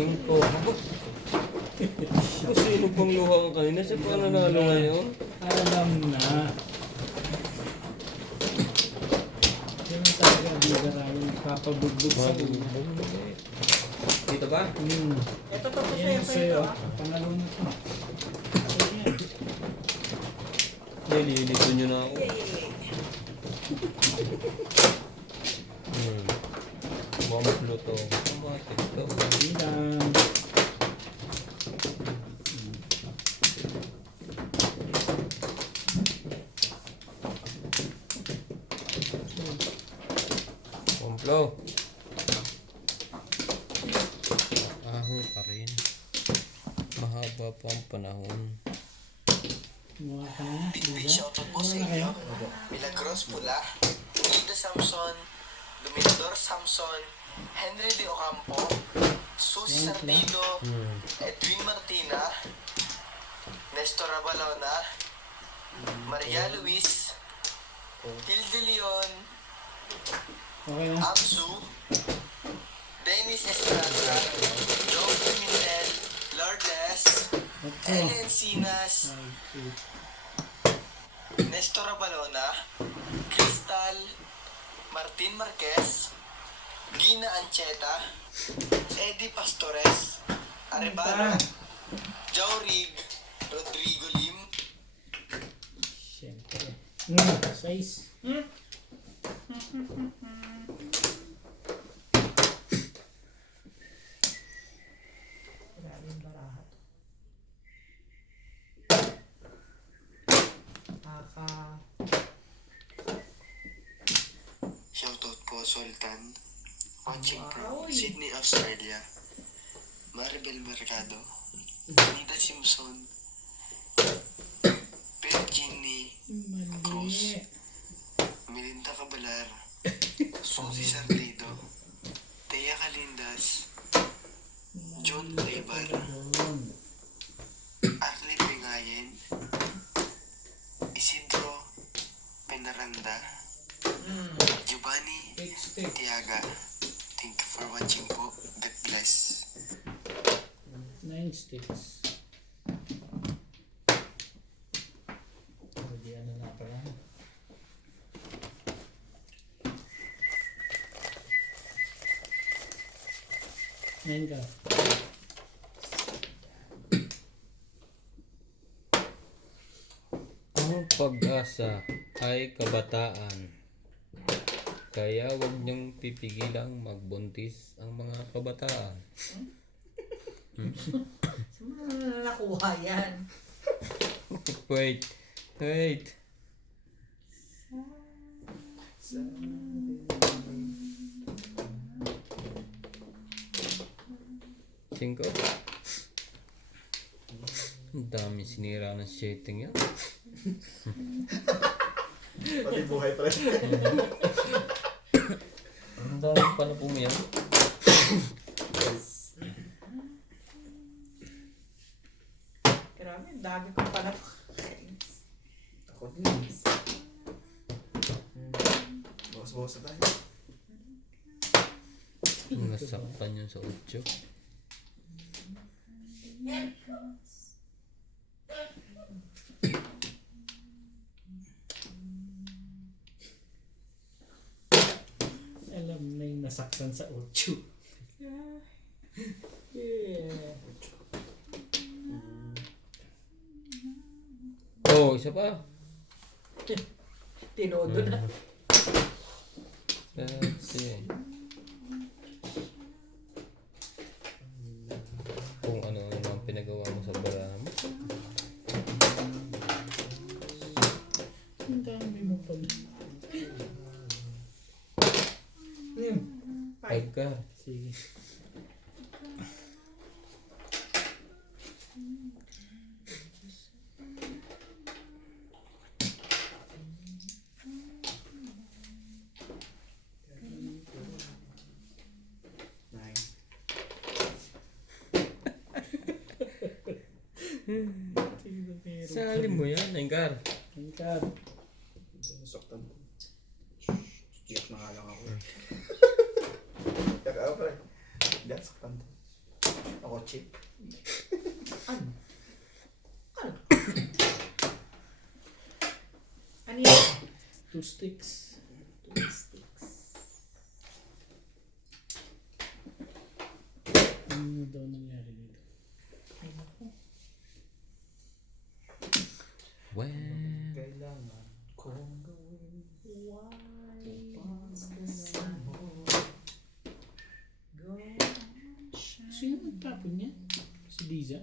5. Sino pang luha ka kanina? Siya pa nanalo ngayon? Alam na. Yan ang talaga bigarayang papabugbog sa ulo. Dito ba? Ito pa po Yan sa'yo sa'yo. pa ito. Panalo mo to. Ayan. Nililito nyo na ako. Mamaplo to. Matik to. Bilang. Mamplo. Ahon pa rin. Mahaba pa ang panahon. Kumuha ka na. Big Diba? shoutout po sa inyo. Milagros Pula, Guido Samson, Dominador Samson, Henry De Ocampo, Susi Sardido, Edwin Martina, Nestor Abalona, Maria Luis, Hilde Leon, Okay na. Amsu, Dennis Estrada, Joe Pimentel, Lourdes, Ito. Ellen Sinas, Nestor Abalona, Crystal, Martin Marquez, Gina Ancheta, Eddie Pastores, Arebano, Jaurig, Rodrigo Lim, Siyempre. 6. Maraming baraha to. shoutout po Sultan, watching from Sydney, Australia, Maribel Mercado, Nida Simpson, Virginie Cruz, Mali. Melinda Cabalar, Susie Sardido, Thea Calindas, John Lebar, Doon. Arlie Pingayen, Isidro Penaranda, Giovanni 8 stick. Tiaga. Thank you for watching po. God bless. 9 sticks. Hindi ano na pala. Nine ka. Ang pag-asa ay kabataan. Kaya huwag niyong pipigilang magbuntis ang mga kabataan. Saan mo na nakuha yan? Wait. Wait. Cinco. Ang dami sinira ng setting yan. Pati buhay pa rin. Ang dami pala pumiyak. Grabe, ang dami ko pala. Ako din. Bawas-bawas na tayo. Nasaktan yun sa 8. Alam na yung nasaktan sa 8. Yeah. Oh, isa pa. Tinodo na. Kasi kung ano ang pinagawa mo sa bara mo. Ang dami mo pala. Five ka. Sige. Sali mo yan, Engkar. Engkar. Saktan ko. Iyak na nga lang ako. Kaka pa rin. Hindi, saktan ko. Ako chip. Ano? Ano? Ano yun? 2 sticks. Ano daw nangyari dito? Ay, naku. When Kailangan kong gawin. Sino nagtapon niya? Si Liza?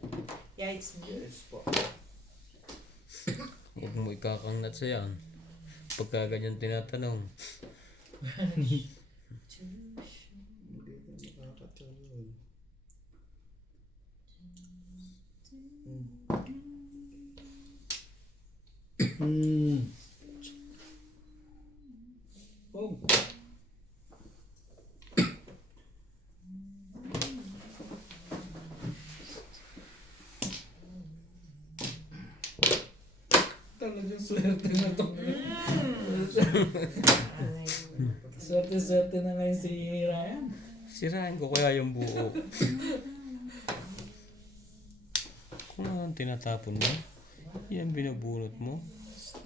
Yeah, it's me. Yes po. huwag mo ikakangat sa yan. Pagka ganyan tinatanong. Hindi na makakatulog. Oh. Talagang swerte na to. Swerte-swerte na ngayon si Ryan. Sirain ko kaya yung buo. Kung ano ang tinatapon mo, yan binubunot mo.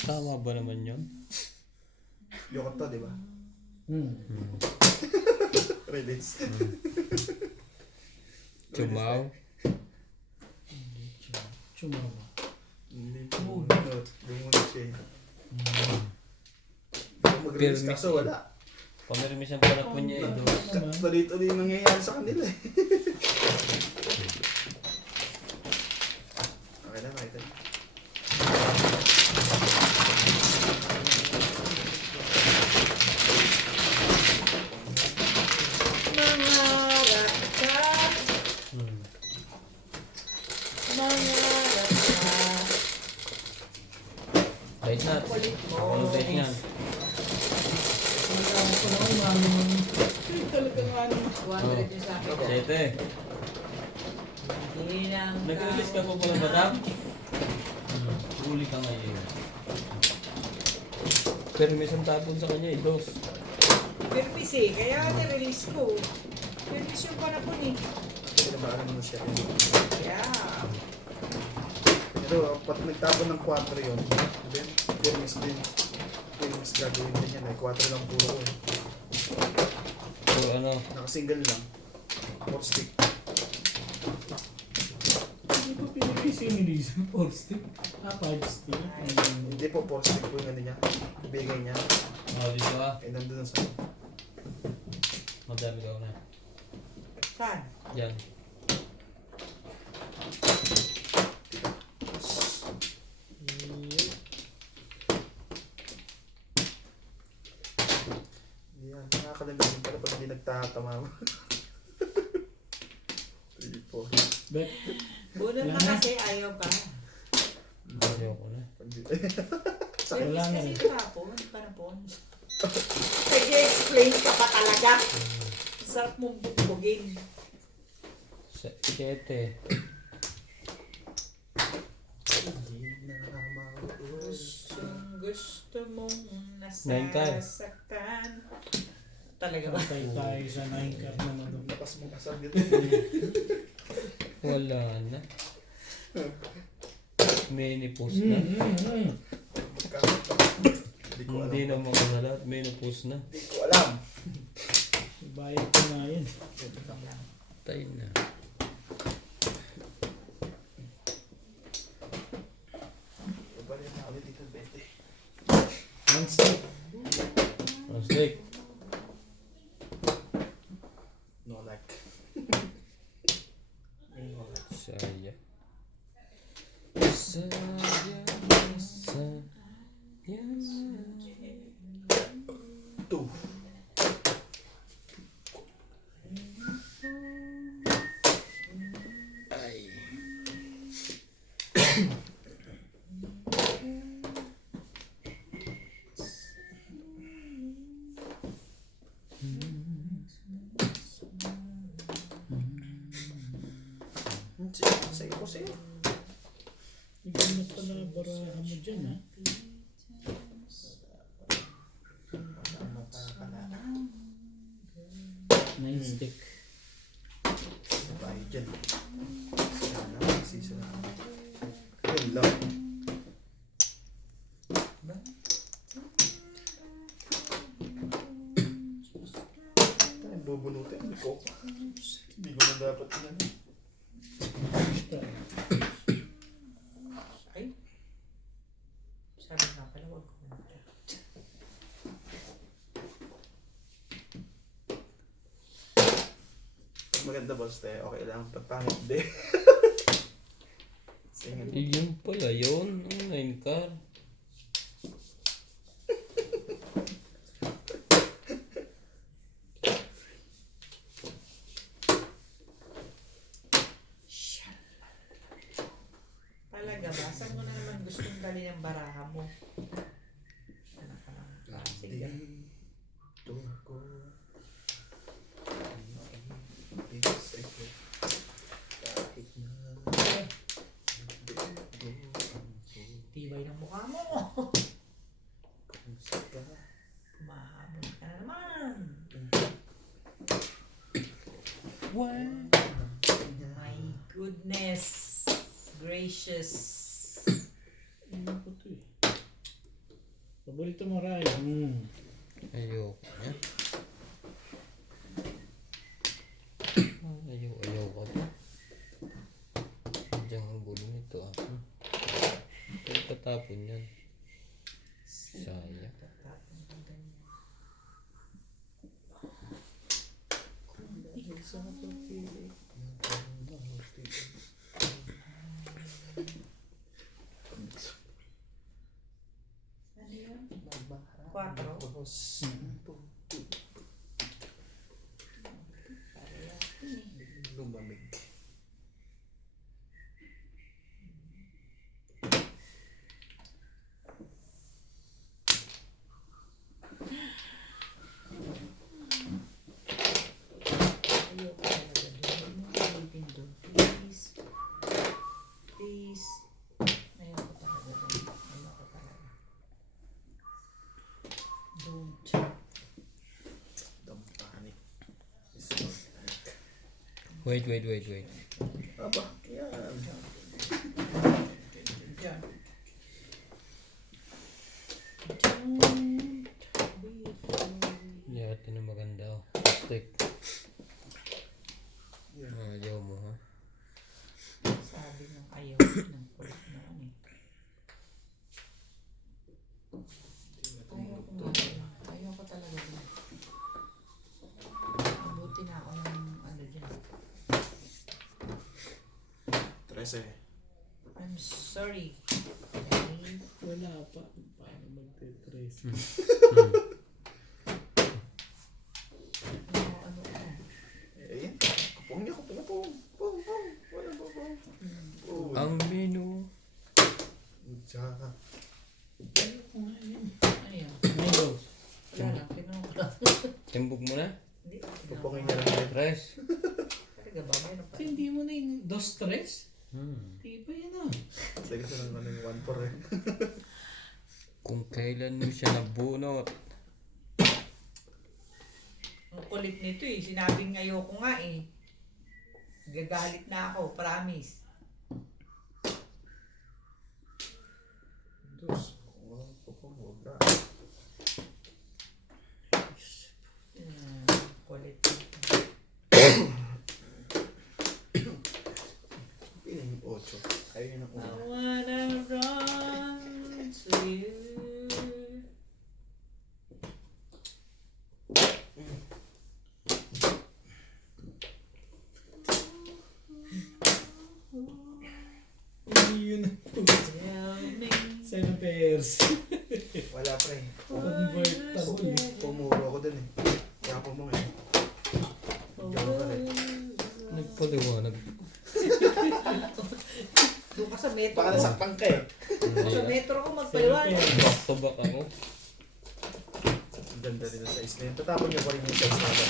Tama ba naman yun? Yokot to, di ba? Release. Chumaw. Chumawa. Hindi po. Lumunod siya eh. Kung mag-release Permis kaso, wala. Pamirmis ang panapon niya ito. Tuloy-tuloy yung nangyayari sa kanila eh. Okay na, Michael. Mangarap ka, mangarap ka. Right na. Kulit mo. Ano right niyan? Magkakaroon ko na umami. Talagang ano. 200 yung sa akin. Sete. Hindi lang Nag-release ka pa pala ba, Tam? Huli ka ngayon. Pero may isang tapon sa kanya, dos. Permis eh, kaya nirelease ko. Permis yung panapon eh. Pinabaran mo siya. Yeah. Pero pag nagtapon ng 4 yun, then permis din. Permis gagawin din yan eh. 4 lang puro ko eh. So ano, Naka-single lang. 4 stick. Hindi ko pinigay si Liza. 4 stick. 5 stick. Hindi po 4 stick po yung ano niya. Bigay niya. dito Eh nandun sa... Madami daw na. Saan? Yan. Yan, nakakalimutan pala pag hindi nagtatama mo. 3, 4. Bet. Bunot na Wala na. kasi ayaw ka. Ayoko na. Wala na Permis eh. kasi tapon, panapon. Nag-explain ka pa talaga. Sarap mong bugbugin. Sete. Gusto mong Nine card. nasasaktan. Talaga ba? Patay tayo sa 9 card naman doon. Lakas mong asal dito. Wala na. Menopause na. Hindi ko alam. Hindi na makasalat. Menopause na. Hindi ko alam. Bayad ko na yun. Tayo na. Babalik na ulit dito, Bete. 1 stick. Ang steak. No like. No like. Saya. Saya. Saya. 2. Ay. Sa'yo ko sa'yo. Hindi na pala barahan mo dyan ha. Ano pa pala? 9 stick. Bahay dyan. bubunutin ko. Hindi ko na dapat na. Ay. Sabi nga pala, wag ko na. Maganda boss te, okay lang. Pagpangit de. Singin. Yun pala yun. Online car. Talaga ba? Saan mo na naman gustong dali ng baraha mo? Anak ka ng Pasig ah. Dito ko. Kahit na. Tibay ng mukha mo. Kung saka. Mahabol ka na naman. My goodness. Gracious. Ano ko to eh. Paborito mo Ray. Ayoko niya. Ayaw ko to. Diyan ang gulo nito ah. Kaya tatapon yan. Sayang. Ano yun? 4. Lumamig. Ayoko talaga doon. Ulitin doon. Please. Please. Ayoko talaga doon. Ayoko talaga. Don't. Don't panic. Wait. Aba, yan. Diyan. Don't be afraid. Yate na maganda oh. Stick. Ayaw mo ha. Sabi ng ayaw ng kulit na ano eh. Ayoko talaga din. Mabuti na ako ng ano dyan. 13. I'm sorry. Dave. Wala pa. Paano magte-trace? Ano. Ayan. Kupong niya, kupong. Wala kupong. Ang menu. Tsaka. Ayoko nga yun. Ano yan? Mangoes. Wala lang. Tinanong ko lang. Timbog mo na. Hindi. Kupongin niya lang din. Tres. Talaga ba? Mayroon pa. Kasi hindi mo na yung 2-3? Hmm. Di ba yan ah? Sige sa lang yung 1-4 eh. Kung kailan mo siya nabunot. Ang kulit nito eh. Sinabing ayoko nga eh. Gagalit na ako. Promise. Diyos. Walang kupong. Huwag na. Kulit. Piling yung 8. Ayaw yun ang I 1. wanna run to you. Hindi yun ang Tell me. Sino pairs? Wala pre. Convertible eh. Pumuro ako dun eh. Kaya pumong eh. Diyan ka rin. Nagpaliwanag. Doon ka sa metro Baka ko. nasaktan ka eh. Doon ka sa metro ko magpaliwanag. Back to back ako. Ang ganda rin ang size na yun. Tatapon niyo pa rin yung size natin.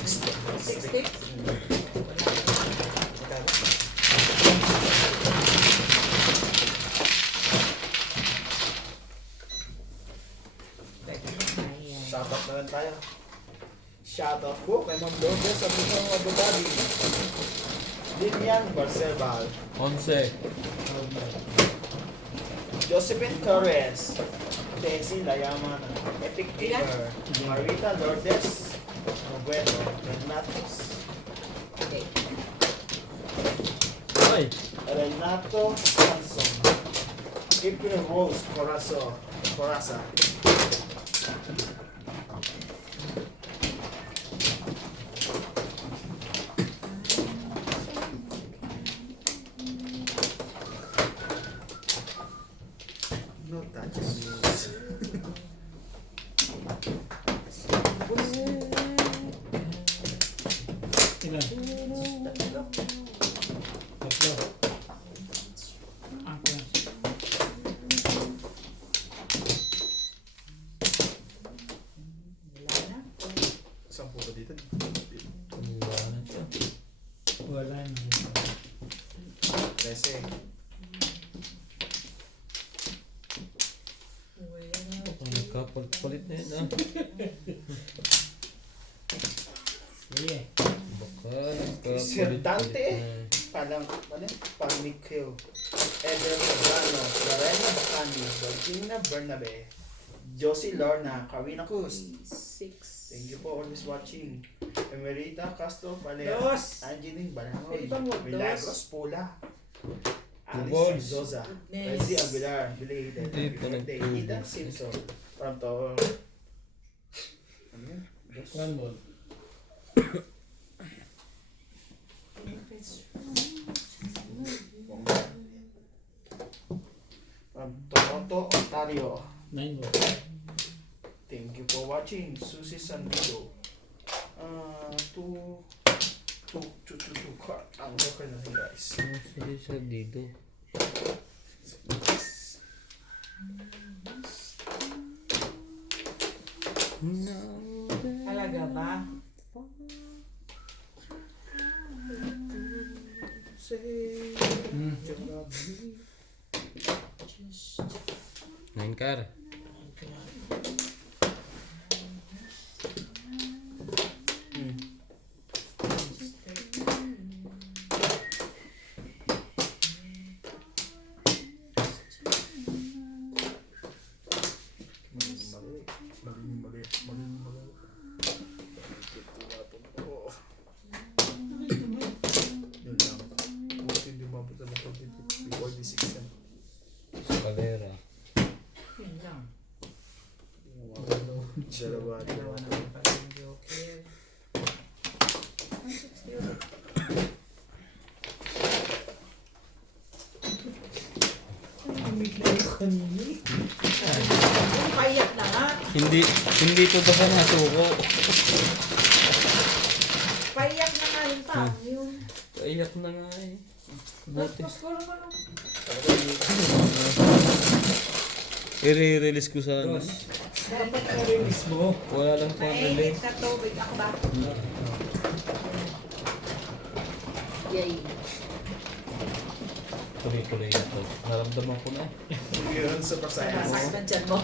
60? Magkano? Shoutout na lang tayo. Shoutout po kay Ma'am Lourdes sa Bukong Abu Dhabi. Lilian Barcelbal. 11. Josephine Torres. Desi Layaman. Epic Gamer. Marita Lourdes. Noveno, Renatos. Okay. Ay! Renato Sanson. April Rose Coraza. No touches. Ilan? Tatlo. Tatlo. Ako. Wala na. Saan po ba dito? Wala na siya. Wala na. 13. Ang nagkapalit na yun ah. Sige. Baka nagkapalit. Sir Dante. Pamikyo. Eder Sobrano. Lorena Bacani. Virginia Bernabe. Josie Lorna. Karina Cruz. 6. Thank you for always watching. Emerita Castro Palea. Dos. Angeline Balangoy. Pwede bang wag dos? Milagros Pula. Alice Balls. Mendoza. Goodness. Leslie Aguilar. Belated. Hindi Happy pa birthday. nagtubos. Ethan Simpson. From to. Ano yun? Dos. One ball. From Toronto, Ontario. 9 ball. Thank you for watching. Susie Sandido. Two card. Ang record natin guys. Sige siya dito. Talaga ba? Say, Nine car. mali. Yun lang. Buti hindi mabot sa mga before the 6 yan. Escalera. Yun lang. Dalawa. Dalawa naman pala yung joker. 160 ulit. Limit na yung kanini. Payak na nga. Hindi to basta nasuko. Payak na nga yung tao yun. Iyak na nga eh. Buti. Tapos ko naman ang I-release ko sana. Dos. Dapat na-release mo. Wala lang nainit family. na tubig. Ako ba? Yay. Tuloy-tuloy na to. Naramdaman ko na. Yun, super science. Nasaktan dyan mo.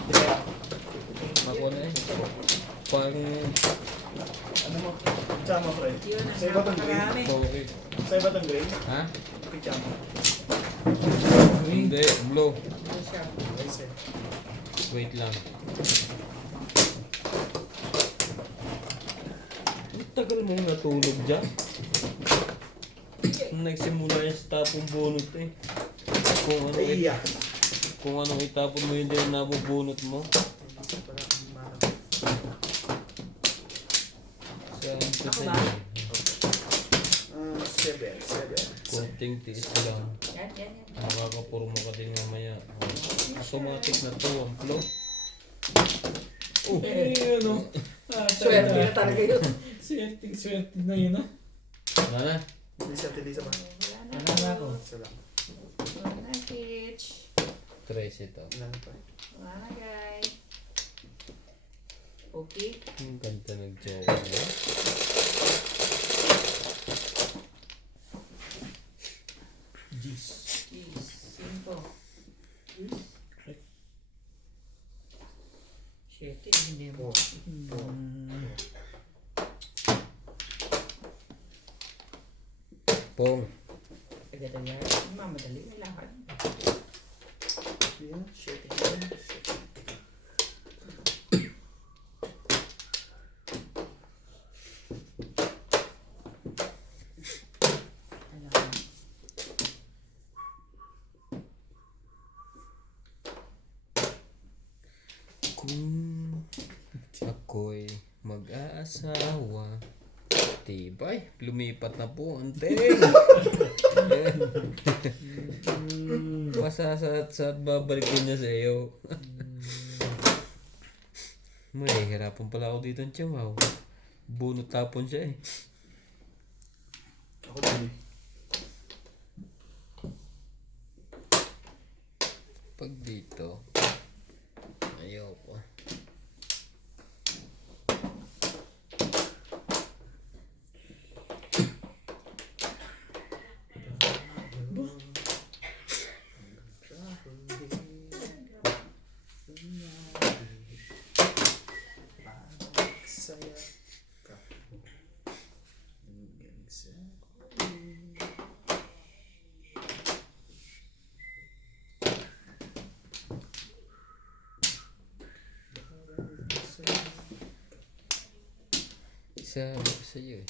Ako na eh. Pang Ano mo? Pichama, pre. Yun ang Sa iba tong grade? napakarami. okay. Sa iba tong grade? Ha? Pichama. Hindi. Blue. Ano siya? Nice eh. Wait lang. Ang tagal mo natulog dyan. Nagsimula yung sa tapong bunot eh. Ay, iya. Kung anong itapon mo yun din nabubunot mo. Ako ba? 7. Konting tiis lang. Yan, yan, yan. Makakapurma ka din mamaya. Automatic na to ang flow. Eh, ano? Swerte na talaga yun. Swerte na yun, ah. Wala na. Tilisa ba? Wala na. Ano na ako? Isa lang. Wala na, Kitch. Trace ito. Ilan pa? Wala na, guys. Okay. Ang ganda nag-jowa mo. Jeez. Jeez. Cinco. Shit, hindi mo. Pong. Taga-taga. Mamadali na lakad. Yeah, shit. mag-aasawa. Tibay, lumipat na po ang ting. Masasat-sat, babalik ko niya sa iyo. May hirapan pala ako dito ng Chihuahua. Bunot tapon siya eh. Ako din eh. Pag dito, ayoko. Saya ka. Hanggang sa Sabi ko sa'yo eh.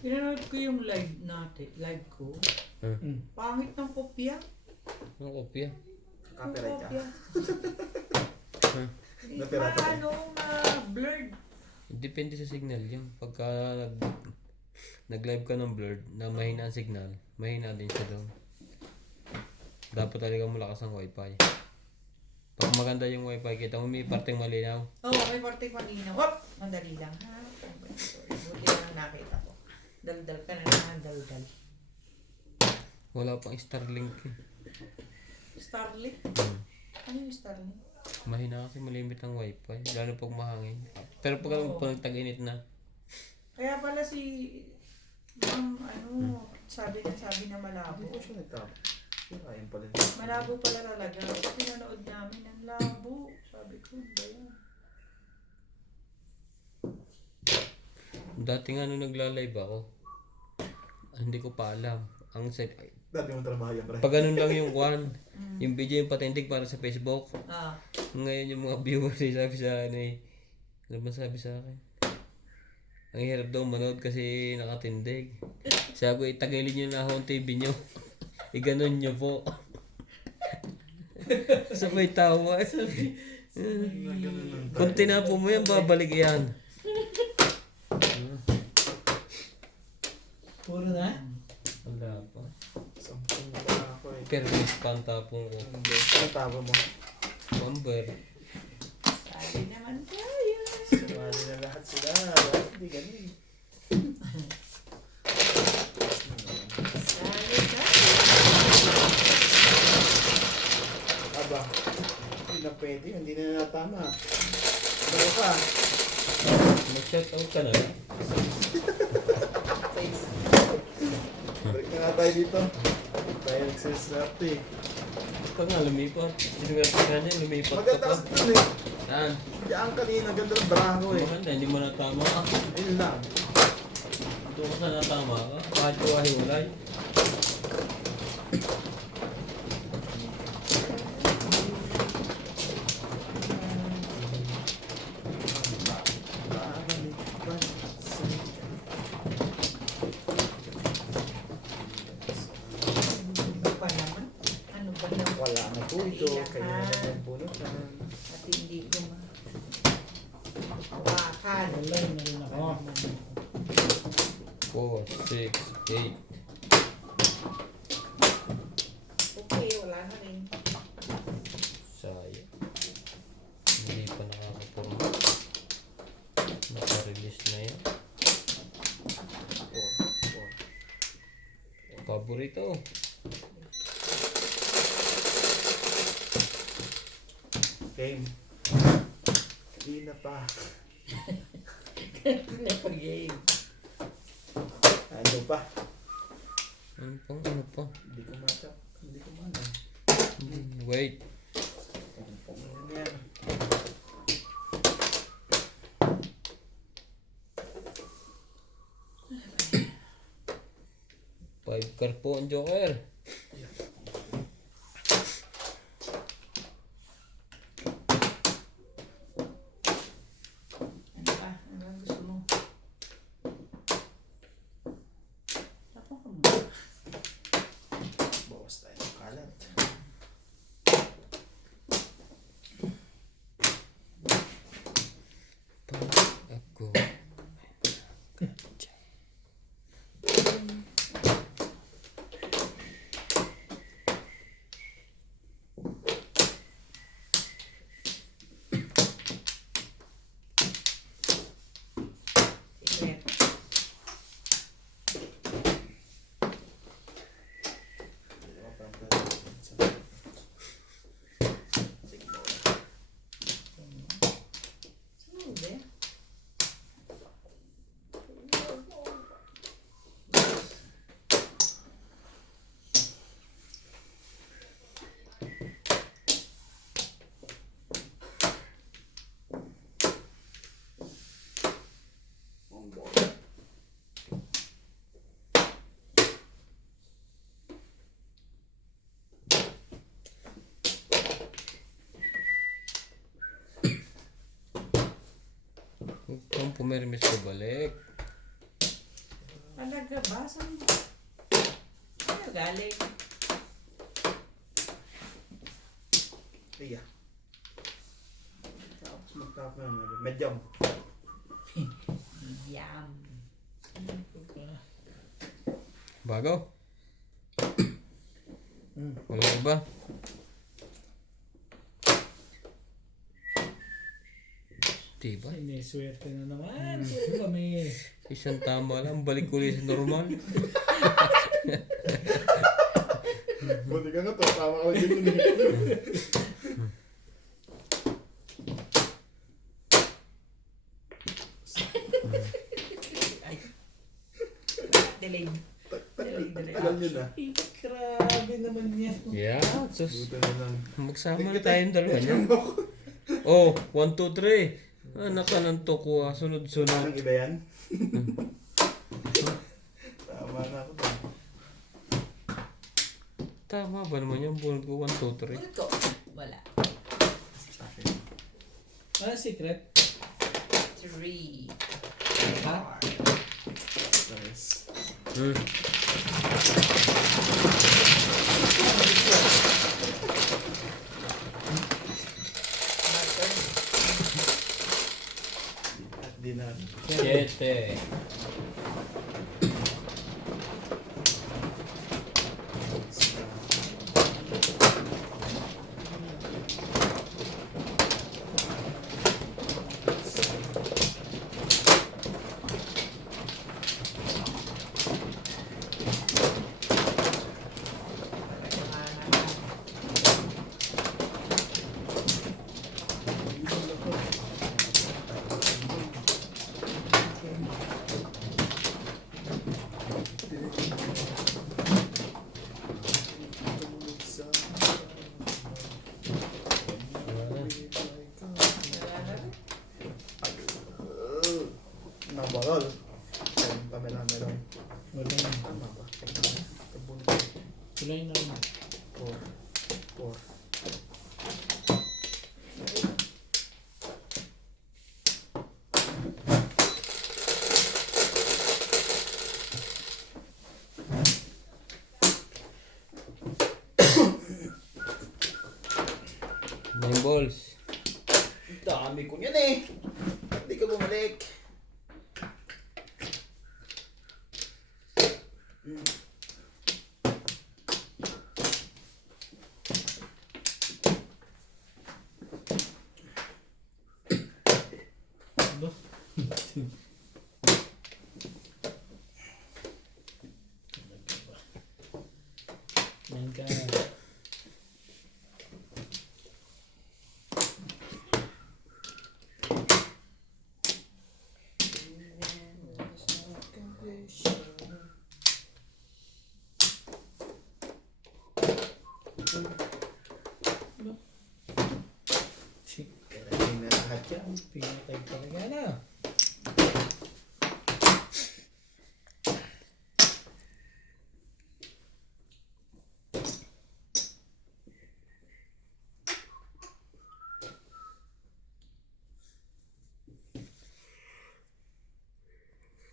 Pinanood ko yung live ko. Pangit ng kopya. Ano kopya? copyright ka. Kopya. Napirata ka. Paano blurred? Depende sa signal yung pagka nag-live ka ng blurred na mahina ang signal, mahina din siya doon. Dapat talaga malakas ang wifi. Pag maganda yung wifi, kita mo may parteng malinaw. Oo, may parte malinaw. Hop! Mandali lang ha. Buti lang nakita ko. Daldal ka na naman, daldal. Wala pang Starlink eh. Starlink? Ano yung Starlink? Mahina kasi malimit ang wifi, lalo pag mahangin. Pero pag tag-init na, Kaya pala si Ma'am, sabi na malabo. Hindi ko siya nagtama. Ayun pala. Malabo pala talaga. Kasi pinanood namin, ang labo. Sabi ko, ba yan? dati nga nung nagla-live ako, hindi ko pa alam. Ang set, Dati mo trabaho yan, pre. pag ganun lang yung kwan, yung video yung patindig para sa Facebook. Ah, Ngayon yung mga viewers eh, sabi sa ano eh, ano ba sabi sa akin? Ang hirap daw manood kasi nakatindig. Sabi ko, itagilin nyo na ako ang TV nyo. Iganon nyo po. Sabay tawa. Sabi, kung tinapo mo yan, babalik yan. Puro na? Wala pa. Sampung pa ako eh. Pero may pantapong ko. Hindi. Ano tabo mo? Number. sabi naman tayo. Sumali na lahat sila. Lahat hindi ganun. Sabi na. Aba. Hindi na pwede. Hindi na natama. Ano ka? Mag-shoutout ka na. Face. Break na nga tayo dito. Tayo nagsiswerte eh. Ikaw nga lumipat. Sinuwerte ka niya, lumipat ka Maganda pa. kasi dun eh. Saan? Diyan kanina. Ganda ng braho eh. Maganda, hindi mo natama. Yun lang. Ito ka sa natama ka. Kahit ko hiwalay. Ano pa naman? Ano ba naman? Wala na po ito. Kaya naman yung bunutan. At hindi ko hawakan. Wala na rin ako. 4, 6, 8. Okay, wala na rin. Sayang. Hindi pa nakakapurma. Naka-release na yan. Paborito. Game. Hindi na pa. Napag-game. Ano pa? Ano pa? Hindi ko matap. Hindi ko mana. Wait. Ano yan? Five card po ang Joker. Ano ba? Ano ba gusto mo? Ako, pumirmis ko balik. Talaga ba? Saan? Ano galing? Iya. Tapos magtap na medium. Yum. Bago? Mm. Wala ka ba? Diba? Siniswerte na naman. Puro kami. Isang tama lang, balik ulit sa normal. Buti ka nga to, tama ka ulit yun. Dilig. Tagal yun ah. Grabe naman yan. Yeah, sus. Buti na lang. Magsama na tayong dalawa niya. Oh, 1, 2, 3. Anak ka ng tuko ah, sunod-sunod. Anong iba yan? Tama na ako doon. Tama ba naman yung bunod ko? 1, 2, 3. Ulit ko. Wala. Sa akin. Ano secret? 3. Ha? Nice. Hmm. At di na. 7. Nabalol. Pamela melon. Wala na. Tama ba? Kabunot. Wala na naman. 4. Nine balls. Dami ko yan eh. Hindi ka bumalik. Ano? Yan ka. Kaya na lahat yan. Pinatay talaga na.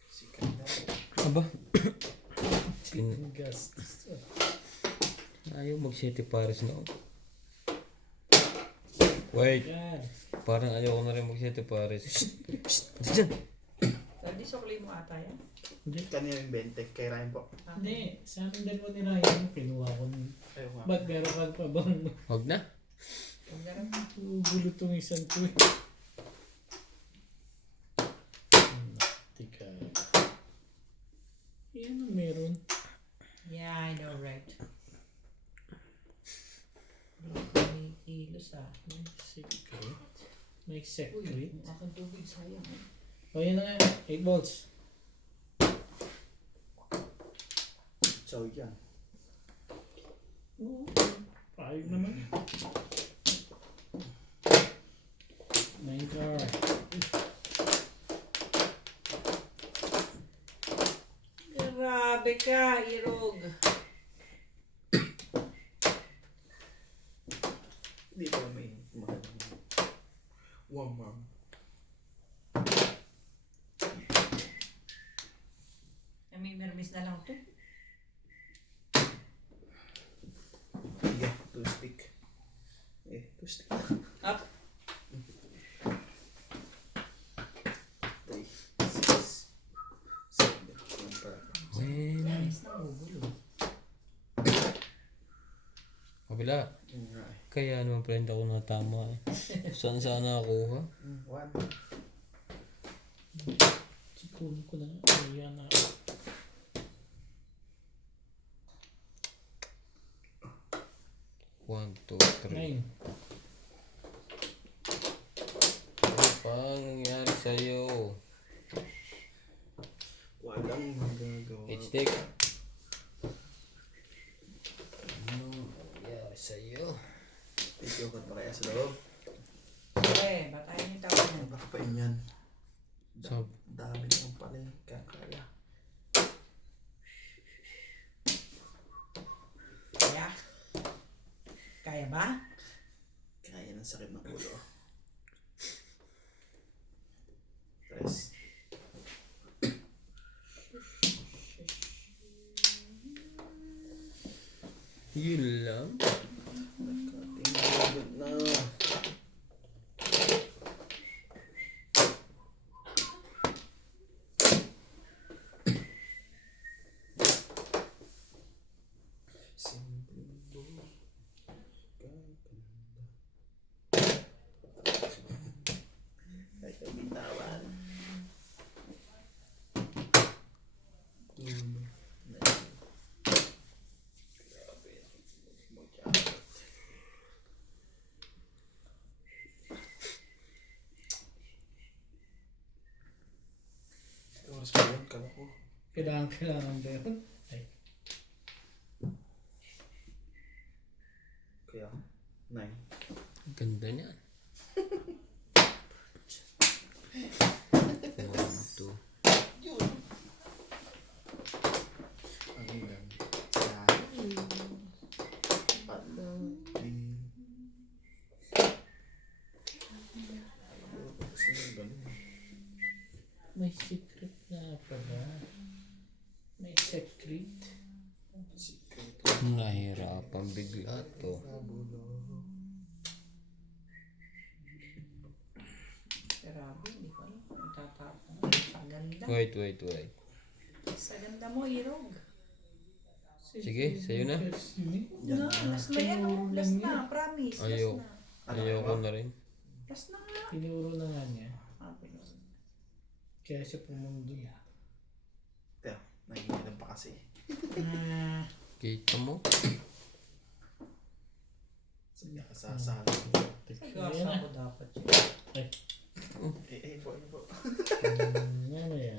Sikat na. Aba, Gastos. ayaw mag-city pares na. Wait, Yan. parang ayaw ko na rin mag-city pares. Shh, dyan. Hindi sukli mo ata yan. Hindi. Kanina yung 20. Kay Ryan po. Hindi. Sa akin dalawa ni Ryan. Kinuha ko. Ayaw nga. Ba't meron ka pa bang Huwag na. Huwag na rin. bulot tong isang to eh. Tika. Yan ang meron. Yeah, I know, right. Hindi ko may kilos ah. May secret. May Uy, secret. ang aking tubig sayang. O yan na nga. 8 volts. Chow yan. Oo. 5 naman. 9 car. Grabe ka, Irog. Hindi pa may mahal. One mom. 2 stick. 2 stick. Up. 3, 6, 7, When... Nice na gugulo. Kabila. Kaya naman pala hindi ako natama eh. Saan sana nakuha? 1. Siguro ko na. Ayan na. One, two, three. 9. Ano pang nangyari sa'yo? Walang magagawa. H-stick. Ano nangyari sa'yo? Ikaw ka pa kaya sa loob. Okay, batayin yung tawag mo. Baka pa yan. So, Dami naman pala yung kakaya. Kaya? Kaya ba? Kaya ng sakit ng ulo. Press. yun lang. Nagkatingin na. Simpleng buhay. Kahit ang bitawan. Grabe. Mag-aabot. Oras pa yun, kala ko. Kailangan ba yun? Ay. Kaya, 9. Ang ganda niyan. One, two. Ang ganda. Sa akin. Palagi. Ayoko kasi ng ganun. May secret na pala. May secret. Secret. Nahirapan bigla to. Kabulo. Grabe, hindi ko alam kung tatapon. Sa ganda. Wait. Sa ganda mo, Irog. Sige, sa'yo na. Yan No, na. last na yan. oh. Last na, promise. Last Ayaw. na. Ayoko na rin. Last na nga. Tinuro na nga niya. Okay. Kaya siya pumundo. Teo, nagigilan pa kasi. Kita mo? Nakasasalo. Nagasa ko dapat yun. Po, ano po? Mamaya.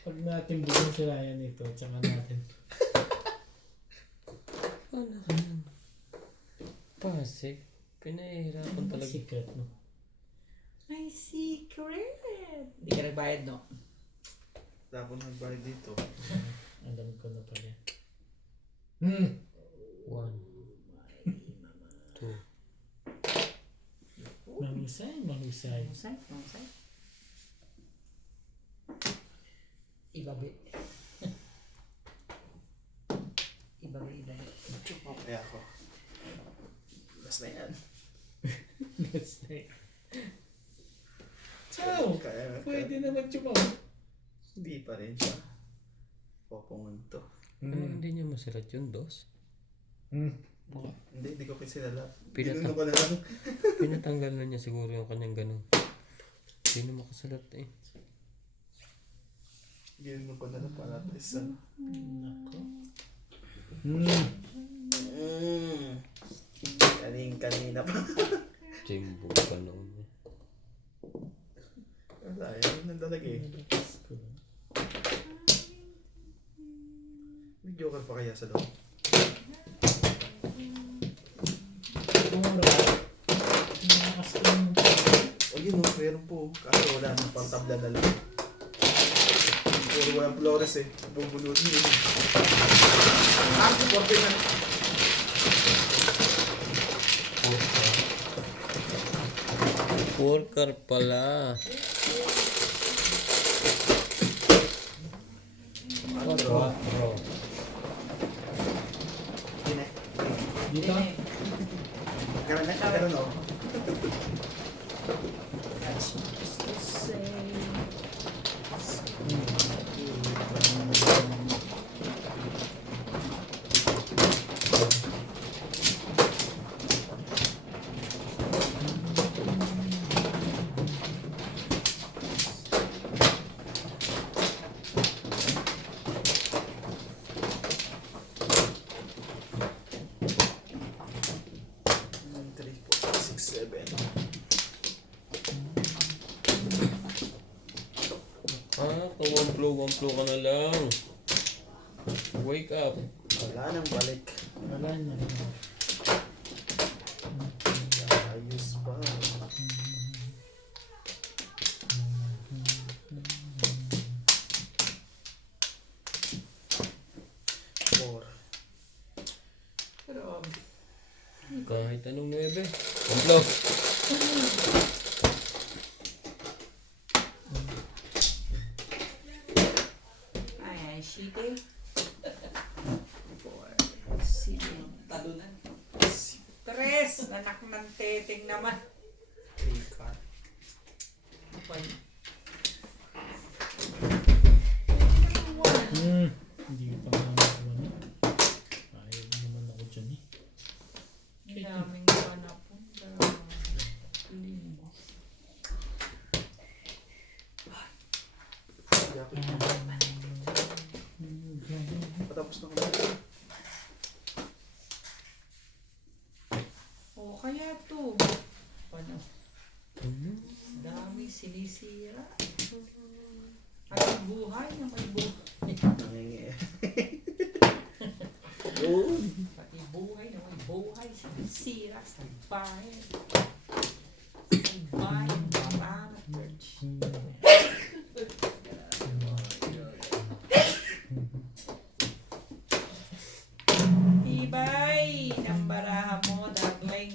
Pag natin bigyan sila yan ito, tsaka natin. Ano ka nang pasik? Pinahihirapan Ang talaga. secret mo. My secret. Hindi ka nagbayad, no? Dapat nagbayad dito. Alam ko na pala. One. Two. Mahusay. Masay. Ibabi. Ibabi. Chupa kaya ako. Basta na yan. That's nice. Ciao! Pwede naman chumaw. Hindi pa rin siya. Popongan to. Ano hindi niya masirat yung dos? Hindi ko kinsinala. Pinata- Pinuno ko na lang. Pinatanggal na niya siguro yung kanyang ganun. Hindi na makasalat eh. Ginuno ko na lang para at least ano. Nako. Kanina pa. Jimbog ka noon. Wala, yun na talaga eh. Nalakas ko. May joker pa kaya sa loob? Mura. Nalakas ko yung O yun o, meron po. Kaso wala nang pang-tabla na lang. Puro walang flores eh. Bubunutin yun. Porte na. Worker pala. Quattro. Quattro. Hindi Dito? Dine. Ganun o. That's just to say. Three, four, six, seven. Kawamplo ka na lang. Wake up. Wala nang balik. Wala na. Ayos pa. Four. Pero, Kahit anong 9. Wamplo. ay, shitty. 4, 7, talunan. 3, anak ng teteng naman. Three card. Apay. Hindi pa nga nakuha. Ayaw naman ako dyan eh. Ang daming panapon. Lima. Patapos na kami. O kaya to. Ano? Dami sinisira. At ang buhay na may buhay. Nangingi. Yun. Pati buhay na may buhay. Sinisira sa bahay. Sa bahay. Barang. Tibay ng baraha mo, darling.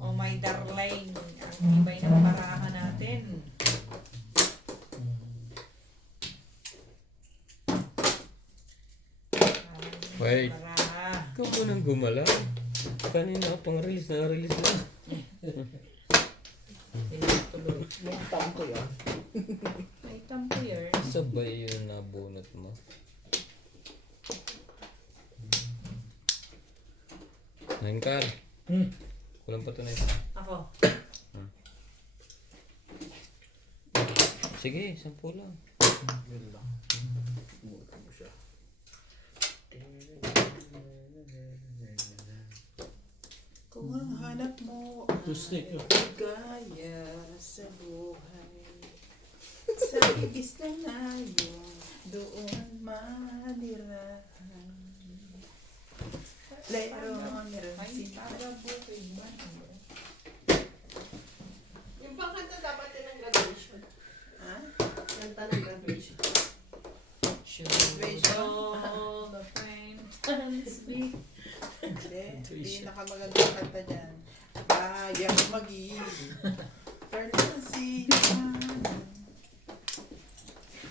Oh my darling. Ang tibay ng baraha natin. Wait. Baraha. Ikaw mo nang gumala. Kanina ako pang release na. Tuloy. Yung tampo yan. May tampuyer. Sabay yun na bunot mo. Nankar. Kulang pa ito na ito. Ako. Sige, 10 lang. Yun lang. Mura mo siya. Kung ang hanap mo Acoustic. gaya sa buhay, sa ibis na ngayon, doon manirahan. Pero meron Ay, si para bukid man. Yung bang kanta dapat din ng graduation? Ha? Kanta ng graduation. Should all the friends be. Hindi nakamagandang kanta dyan. Kayang mag-ibig.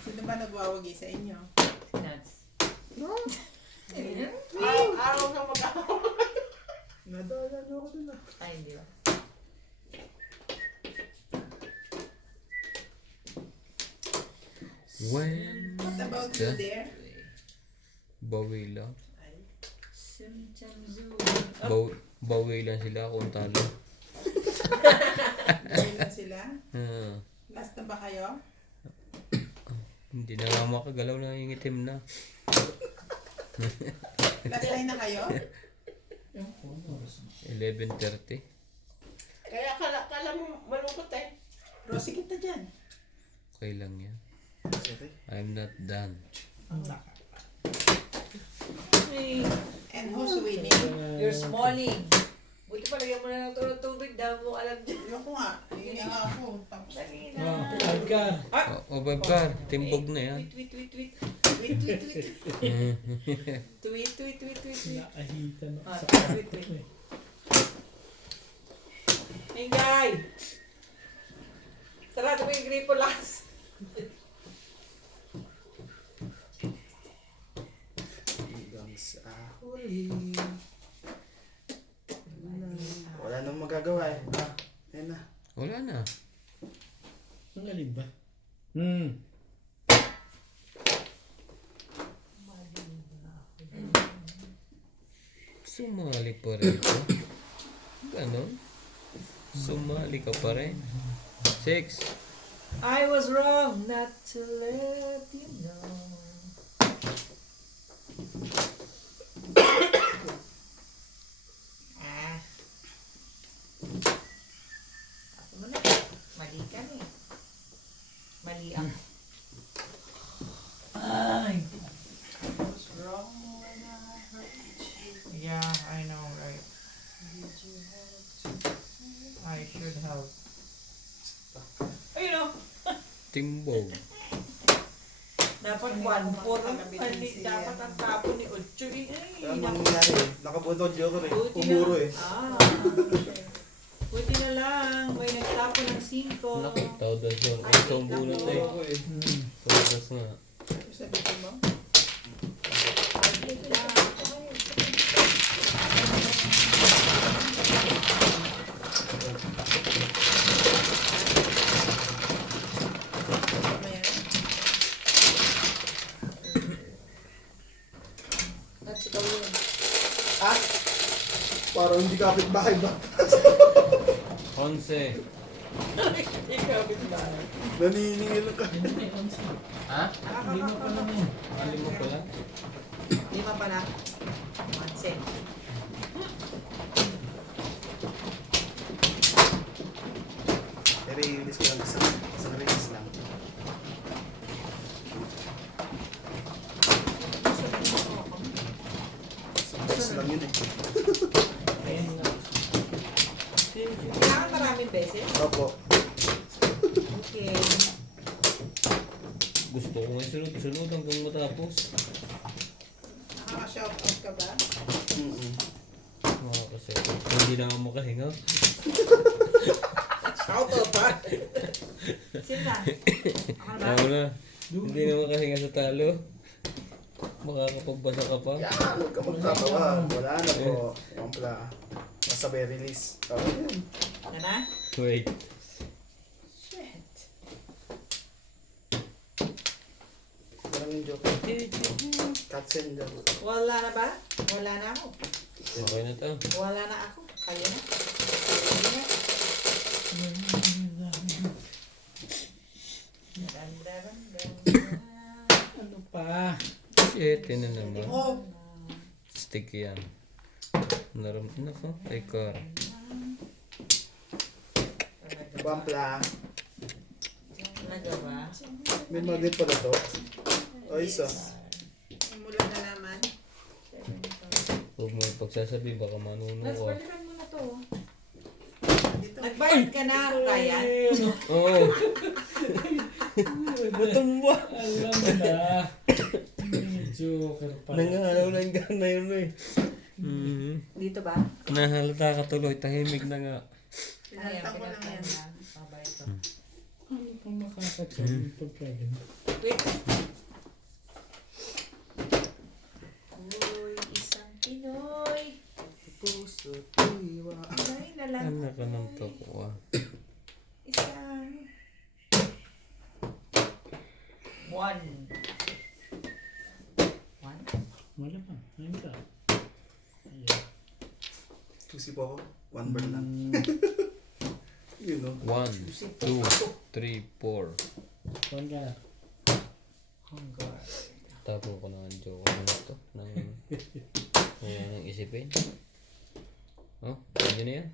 Sino ba nagwawagi sa inyo? Nuts. Araw ka mag-aaway. Nadala ako dun ah. Ay, hindi ba? When? What about you there? Bawi lang. Ay, Sometimes you... Bawi lang sila kung talo. dahil na sila? Last na ba kayo? Hindi na nga makagalaw na yung itim na. Last line na kayo? 11:30. Kaya kala mo malungkot eh. Rosie kita dyan. Okay lang yan. I'm not done. Hey, And who's winning? you're smalling. Buti pa lagyan mo na ng tubig. Dami mo alam dyan. Ayoko nga. Hindi nga ako. Tapos Edgar. O Babgar, timbog na yan. Tweet, tweet, tweet. wait. Tweet, tweet, tweet, tweet, tweet. Nakahita no. Ah, Sa tweet, tweet. Hey, guy! Sarado mo yung gripo last. Hanggang sa huli. Sumali pa rin ito. Ganon. Sumali ka pa rin. 6. I was wrong not to let you know. Ah. Ako mo na. Mali ka na eh. Mali ako. Ay. I was wrong when I hurt you. Yeah, I know, right? I should have. Ayun o. Timbog. Dapat 1-4. Dapat ang tapo ni Ocho. Kaya mangyayari eh. Nakabunod Joker eh. Umuro eh. Buti na lang. May nagtapo ng 5. Naku, tawdas yun. Ang itong bunot eh. Ako eh. Tawdas nga. Sabi ko mo? That's ikaw yun. Ah! Parang hindi kapit-bahay ba? 11. Ikaw, ba? Naniningil ka. Ha? Lima pa lang yun. Alim mo pala? 5 pa na. 1 cent. I-release ko lang isang release lang. Isang beses lang yun eh. Ayan na. Kailangan maraming beses? Opo. Okay. Gusto ko nga sunod hanggang matapos. Nakaka-shout out ka ba? Kasi hindi na ako makahinga. Shout out ha? Sino na? Ako na ba? Ako na. Hindi na makahinga sa talo. Makakapagbasa ka pa. Yan! Huwag ka magtatawa. Wala na po. Pampla. Masabay release. Okay yun. Yan na? Wait. Shit. Parang yung joke. Cutscene dyan. Wala na ba? Wala na ako. Okay na to. Wala na ako. Kaya na. Kaya na. Ano pa? Shit, yun na naman. Sticky yan. Naram na ko. Ay, car. Pampla. Talaga ba? May magnet pala to. O isa. Mula na naman. Huwag mo pagsasabi, baka manuno Let's ka. balikan mo na to. Dito. Nagbayad ka na, Ryan? Oo. Gutom ba? Alam na. Joker pala. Nangalaw lang gana yun eh. Dito ba? Nahalata ka tuloy, tahimik na nga. Pinalta ko lang yan. Ano pang makakachan pag ganun? Wait. Uy, isang Pinoy. Puso tuwiwa. Ay, na lang. Anak ka ng toko ah. Isang. 1. 1? Wala pa. Ayun ka. Ayan. Susi po ako. One bird lang. You know. 1, 2, 3, 4. Kuhan ka. Hanggar. Tapo ko na ang joke ko na ito. Nang isipin. Oh, hindi na yan.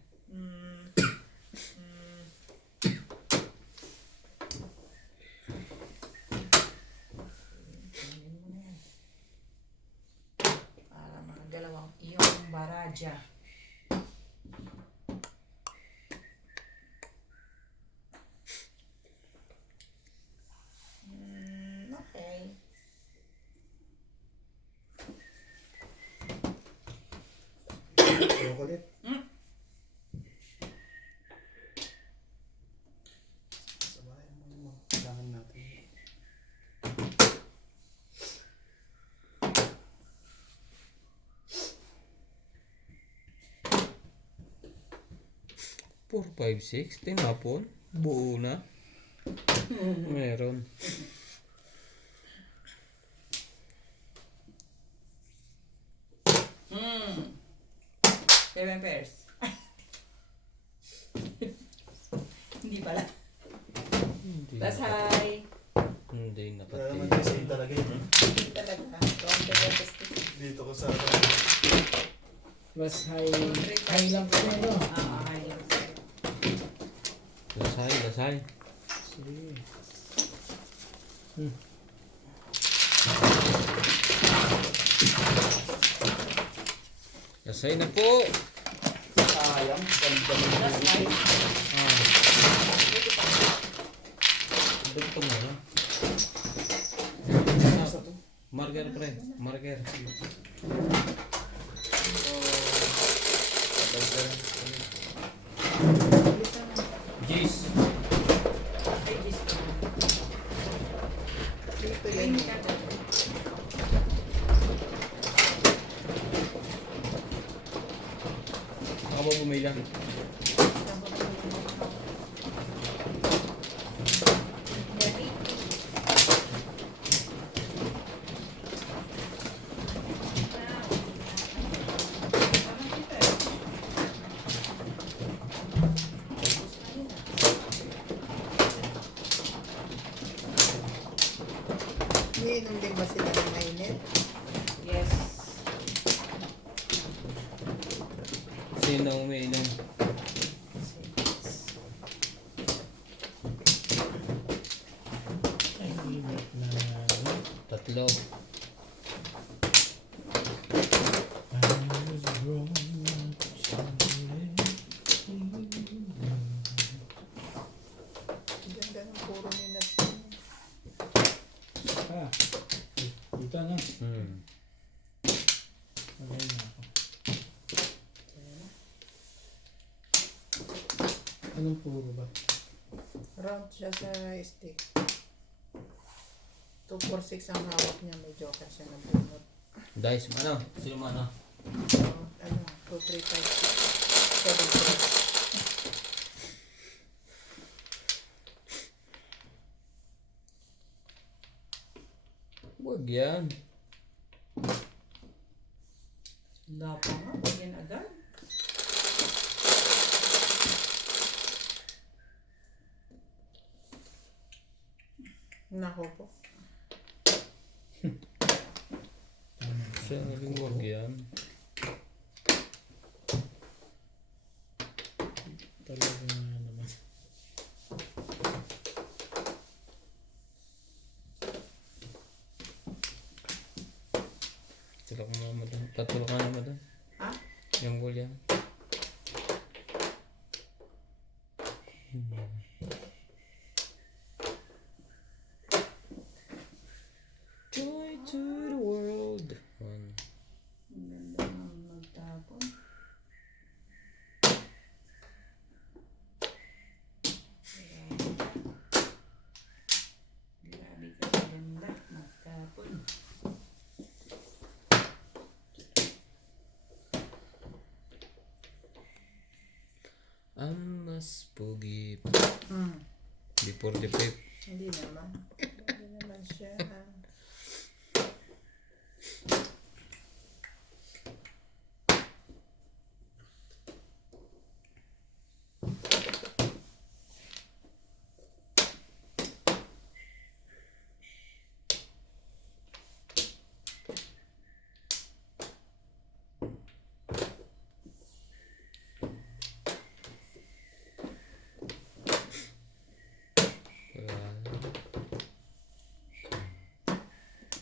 Para mga dalawang iyong baraja. Okay. Chocolate. Sabayan mo. Kailangan natin. Four, 5, 6. Tinapon. Buo na. Meron. 7 pairs. Hindi pala. Hindi. Plus high. Hindi Kaya naman nakatira. kasi talaga yun. Hindi talaga. Konti realistic. Dito ko sa Plus high lang kami, no? High lang. Lasay, lasay. Sige. Lasay na po. sayang. Ganda mo Plus high. Ah. Dito nga. no? Marker pre, marker. Jeez. Ay, this Dito Green yan. ka. Ako ba bumila? Umiinom din ba sila ng mainit? Yes. Sino umiinom? Ay, init na ano. Tatlo. I was wrong somewhere. Ganda ng puro ni Nat. Ah, dito na. Hmm. Okay na ako. Anong puro ba? Round siya sa stick. 246 ang hawak niya. May joker siya na bunot. Dice, ano? Sino mo ano? Ano? 2, 3, 5, 6, 7, 6. Huwag yan. Wala pa nga. Huwag yan agad. Nako po. Siya naging huwag yan. Talaga nga naman. Tulak mo naman doon. Tatulak ka naman doon. Ha? Yung goal yan. Joy to the world. One. Ang ganda ng magtapon. Grabe ka sa ganda. Magtapon. Ang mas pogi. Hmm. Before the fifth. Hindi naman. Hindi naman siya.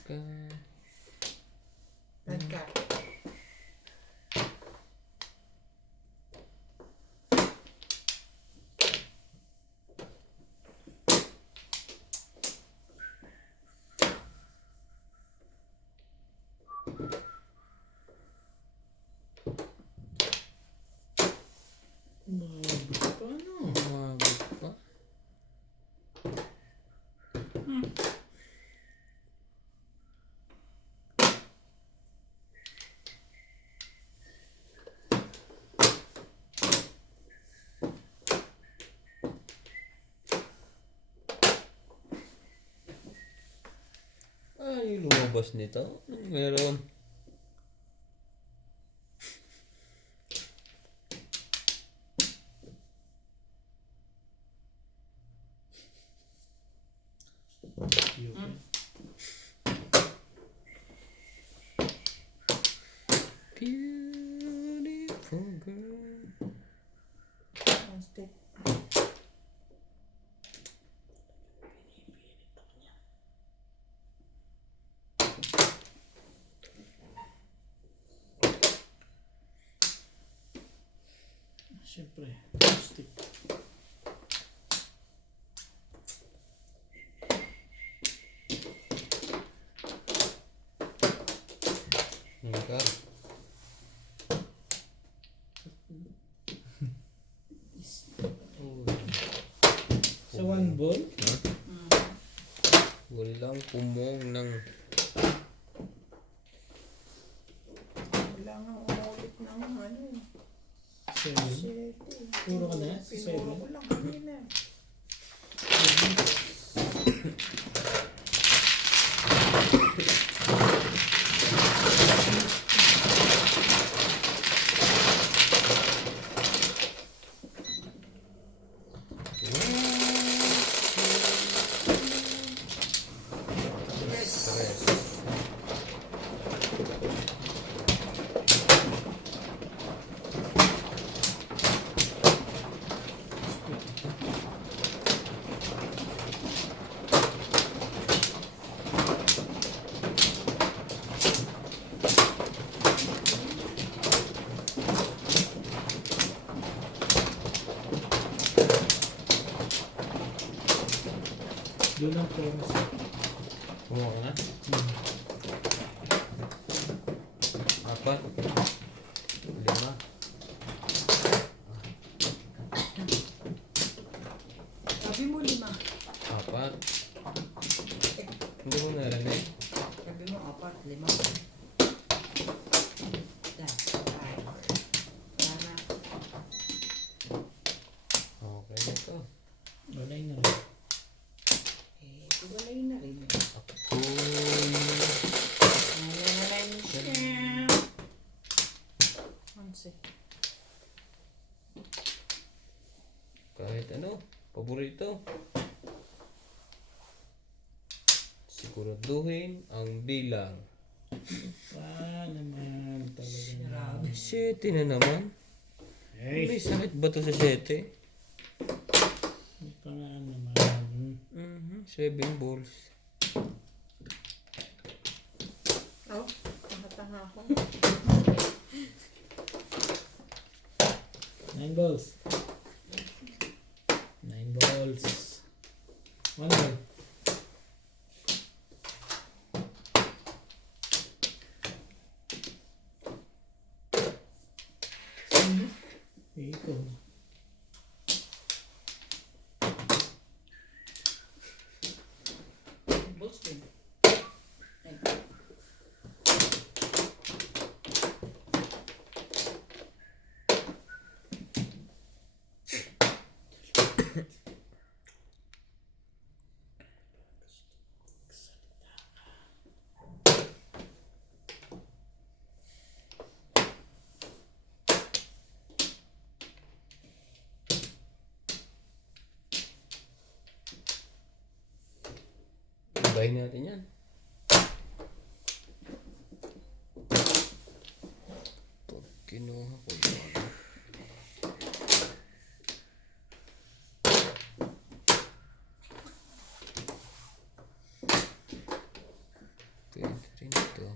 Ka. Nagka. Umabot pa, ano? Umabot pa. Ay, lumabas nito. Anong meron? Beautiful girl. Plastic. Siyempre, stick. Hingga. Sa one ball, Walang kumong ng Wala nga umulit ng ano. 7. Shit. Puro ka na? Pinuro 7. ko lang kanina. stress. Doon ang chorus. Kumuha ka na? Apat. 5. Sabi mo 5. 4. Hindi mo narinig. Sabi mo 4, 5. That's right. Wala na. Okay na ito. Wala na rin. Wala yun na rin. Uy. Kahit ano, paborito. Siguraduhin ang bilang. Naman talaga. 7 na naman. May Hey, sakit ba to sa 7? ito nga naman. 7 balls. Oh, tanga-tanga ako. 9 balls. 9 balls. 1 ball. Ito. Balls din. Ay. Ibahin natin yan. Pag kinuha ko yan. Pwede rin ito.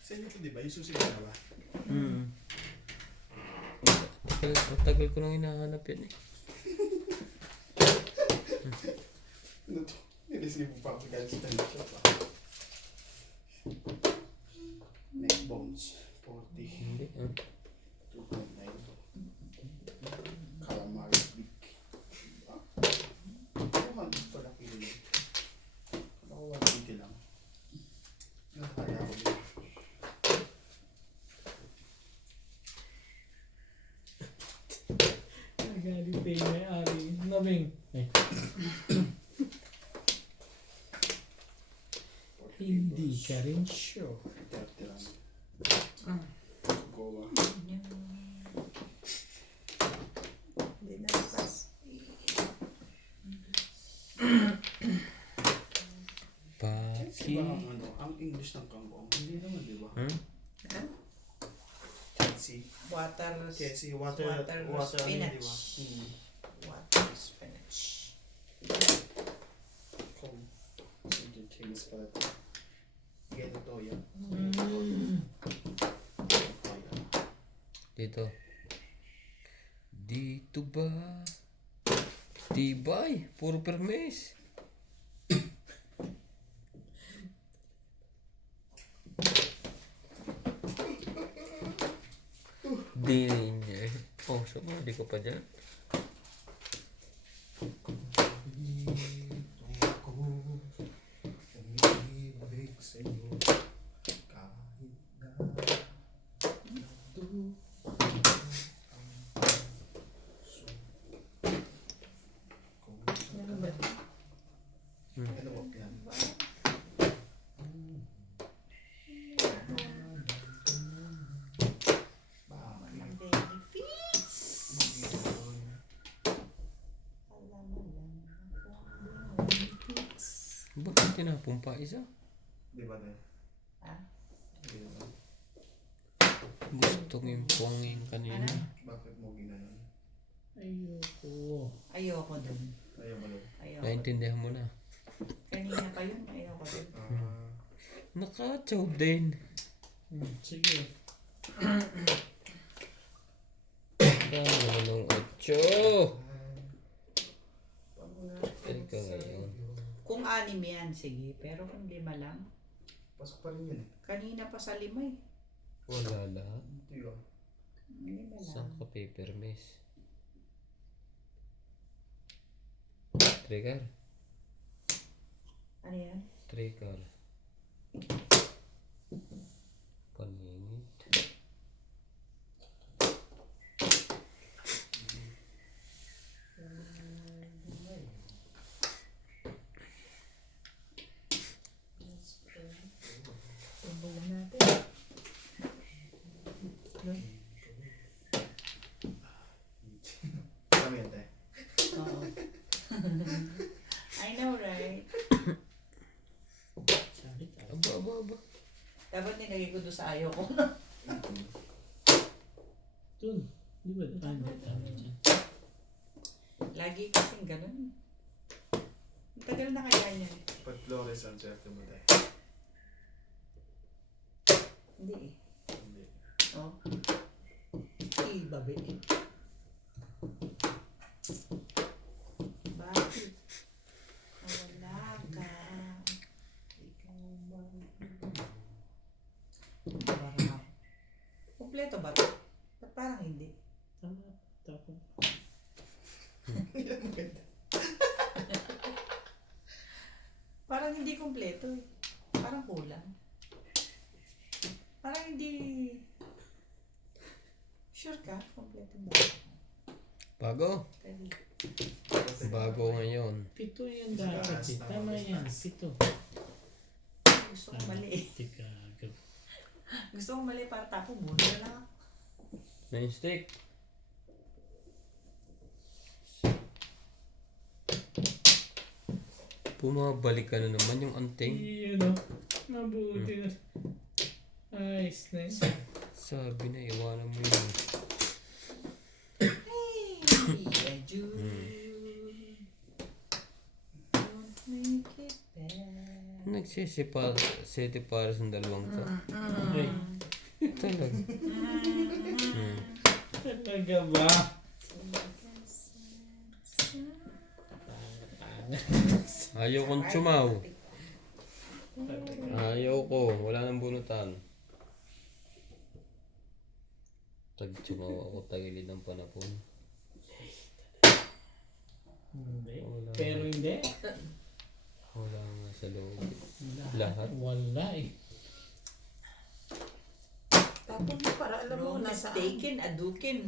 Sa inyo po, di ba? Yung susunod na ba? Tagal ko nang hinahanap yan eh. Ano to? Nilisip mo pa ako guys sa television pa. Neck bones, 40. Hindi. 2.9. Calamari big. 200 pala kilo yun. Ako 180 lang. Nakakala ko din. Nagalit tayo may ari. Nabing. Hindi ka rin sure. 30 lang. Goa. Hindi na lakas. Paki. Diba ang ano, ang English ng kangkong? Hindi naman, di ba? Ketsi. Water, Ketsi, water water, ano yun, di spinach. ba? Water spinach. Cold. Ginger case pala ito. Ghetto to, yan. Dito. Dito ba? Tibay. Puro permis. Danger. Oh, sumali ko pa dyan. Ako, umibig sa'yo, kahit na ito ang puso ko sa Ano ba? Ano ba yan? Ang baby feet. Alam mo lang ako, baby feet. Bakit tinapon pa isa? Di ba na? Ah, Di ba? Gusto yung ponging kanina. Ano? Bakit mo ginanon? Ayoko. ayoko dun. Ayaw mo lang. Ayoko. Naintindihan mo na. Kanina pa yun, ayoko dun. Naka-chow din. Sige. Kaya naman ng 8. Teka ngayon. Kung 6 yan, sige. Pero kung 5 lang, Pasok pa rin yun. kanina pa sa 5 eh. Wala lahat. Di ba? 5 lang. Saan ka paper miss? Trigger. Ano yan? Trigger. Paningit. Tumbulan natin. Kami yan tayo. Oo. I know, right? Sabi ka. Aba. Dapat nilagay ko doon sa ayaw ko. Dun. Di ba? Tama dyan. Lagi kasing ganun. Ang tagal na kaya niya. Pag Flores ang swerte mo tayo. Hindi eh. Hindi. Oh. Babe eh. Bakit? Wala ka. Ikaw ba? Barang. Kompleto ba ito? Ba't parang hindi? Tama. Tapos. Parang hindi kompleto eh. Parang kulang. Parang hindi... Sure ka? Kompleto ba? Bago. Bago ngayon. 7 yan dapat eh. Tama yan. 7. Gusto ko mali eh. Tikago. Gusto ko mali para tapo muna na lang. Main stick. Pumabalik ka na naman yung anting. Yun o. Mabuti na. Ayos na yun. Sabi na iwanan mo yun. Hey, Jude. Don't make it bad. Nagsisipasiti para sa dalawang to. Ay. Talaga. Talaga ba? Ayaw kong tsumaw. Ayaw ko. Wala nang bunutan. Tag tsumaw ako. Tagilid ng panapon. Hindi. Wala. Pero hindi. Wala nga sa loob. Lahat. Wala eh. Tapon mo para alam mo No nasaan. mistaken, adukin.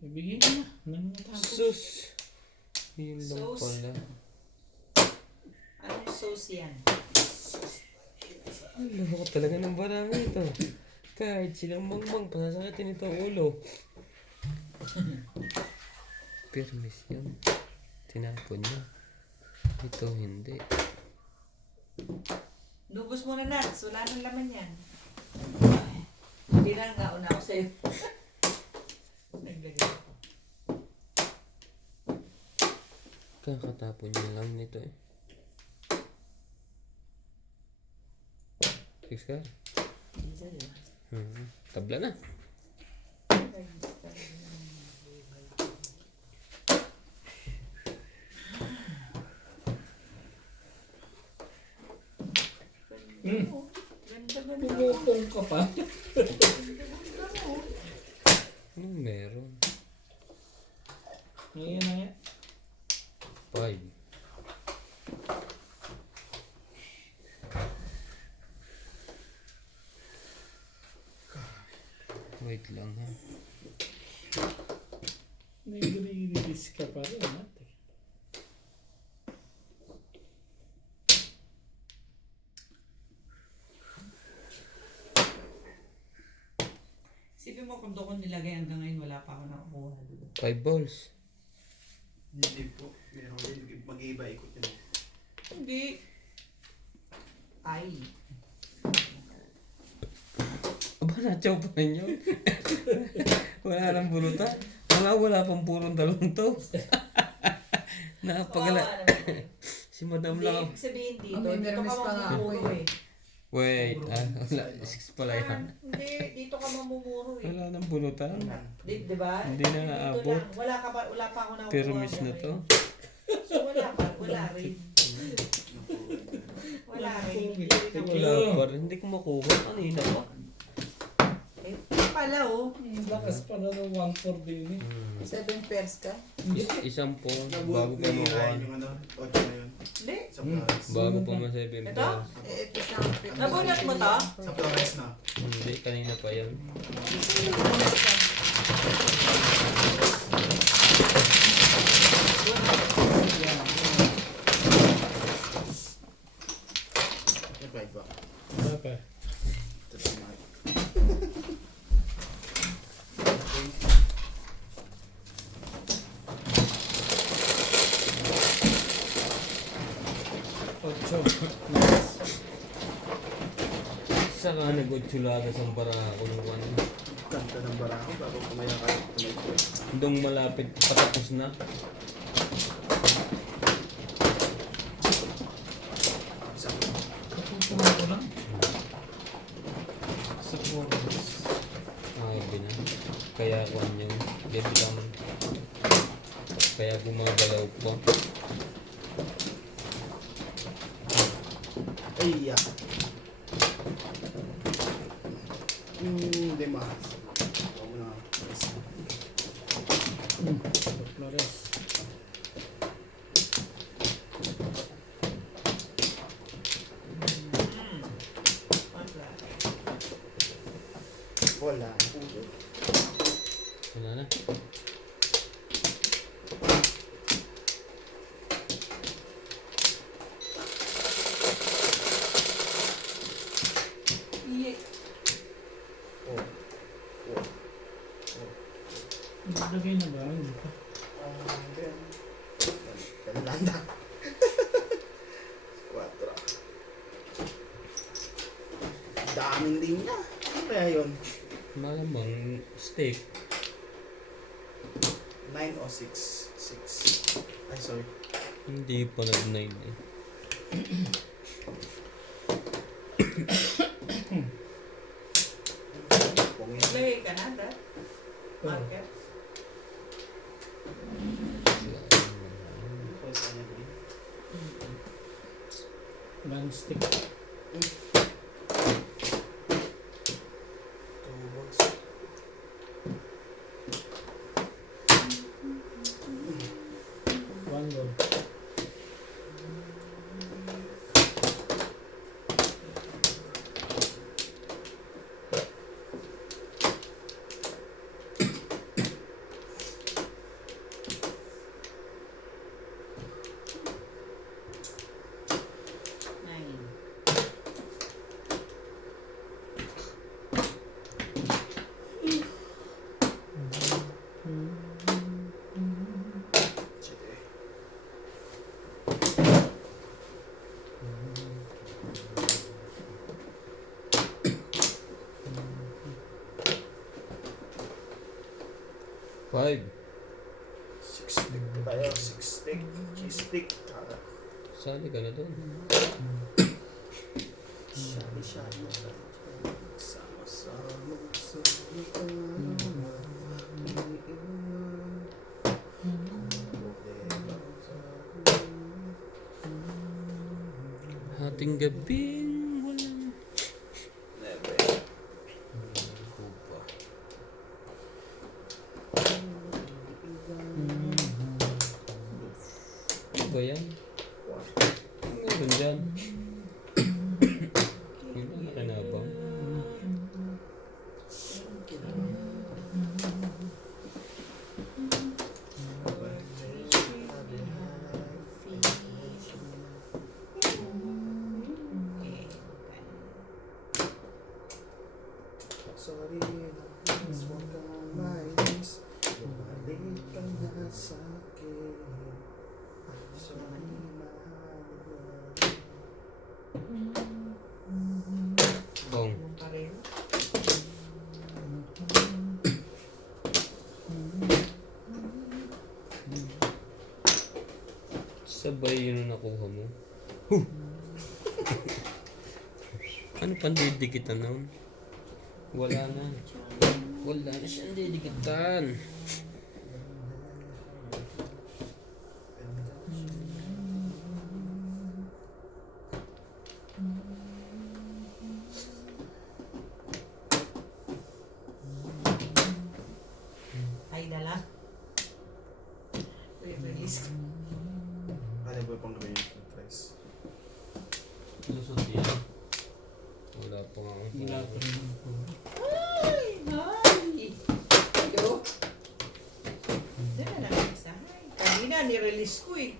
Ibigay ko na. Nang matapos. Sus! Yun lang Sus. pala. Anong sauce yan? Alam ko talaga ng barang ito. Kahit silang mangmang, pasasakitin ito ang ulo. Permis yun. Tinapon niya. Ito hindi. Lubos mo na, Nats. Wala nang laman yan. Hindi na, nauna ako sa'yo. Naglagay ako. Kakatapon niya lang nito eh. Fix ka? Tabla na. Ganda-ganda. Pumupong ka pa. Anong meron? Ngayon na yan. 5. Wait lang ha. Nag-release ka pa rin. Ha? Sipin mo kung doon ko nilagay hanggang ngayon, wala pa ako nakukuha. 5 balls. Hindi po. Meron din. Mag-iiba ikot yun. Hindi. Ay. Aba, na-chow pa rin yun. Wala nang bulutan. Wala pang purong talong to. Napagala. Kawawa naman. Si Madam Hindi, lang. ibig sabihin dito, May dito ka permis pa nga ako mamumuro eh. Wait, wala. 6 pala yan. Hindi, dito ka mamumuro eh. Wala nang bulutan. Di ba? Hindi na Dito naabot. lang. Wala pa ako nakukuha. Permis na hanggang to. ngayon. So wala rin. Wala rin. Hindi rin ako. Wala pa rin. Hindi ko makuha. Kanina pa. Eh, pala oh. Lakas pa na ng 1-4 din eh. 7 pairs ka? Isang po. Bago Nabuhat pa makuha. nilirahin yung ano. 8 na yun. Hindi. Sa Flores. Bago pa ma-7 Ito? balls. Ito siya ang Nabunot mo to? Sa Flores na. Hindi, kanina pa yan. Yung 5 ba? Wala pa. Ito si Mark. Ocho. Saka nag-utsulada sa baraha ko ng one. Kanta ng barako bago kumaya ka. Doong malapit, patapos na. Kapupungan ko lang. Sa Flores. Ay, na. Kaya kung yung bebigam. Kaya gumagalaw po. Ay, yeah. Hindi mas. Huwag mo na. Sa Flores. Wala. Wala na. Iye. Oh. Naglagay na ba? Hindi pa. Kalanda. 4. Daming linya. Ano kaya yun? Malamang steak. 9 o 6? 6. Ay, sorry. Hindi pa nag-9 eh. Pungin. Lagay ka na, Dad. Marker. Non-stick. One goal. Nine. 5. 6 stick po tayo. 6 stick. Cheese stick. Sali ka na doon. Shali na tayo. Sama-sama sa Hating gabing walang Never. kupa. Ano ba yan? Ano meron dyan? Hindi na kinabang. Sorry, please wag kang mais. Bumalik ka na sa'kin. Sorry, mahal. Bong. Yung pareho. Sabay yun ang nakuha mo. Huh! Ano pang didikitan nun? Wala na. Wala na siyang didikitan. Ay na lang. Release. Ano ba pang gawin yung price? Lusot yan. Wala pa nga. Wala pa rin po. Ay! Ay! Hello? Diyan na lang isa. Ay, kanina nirelease ko eh.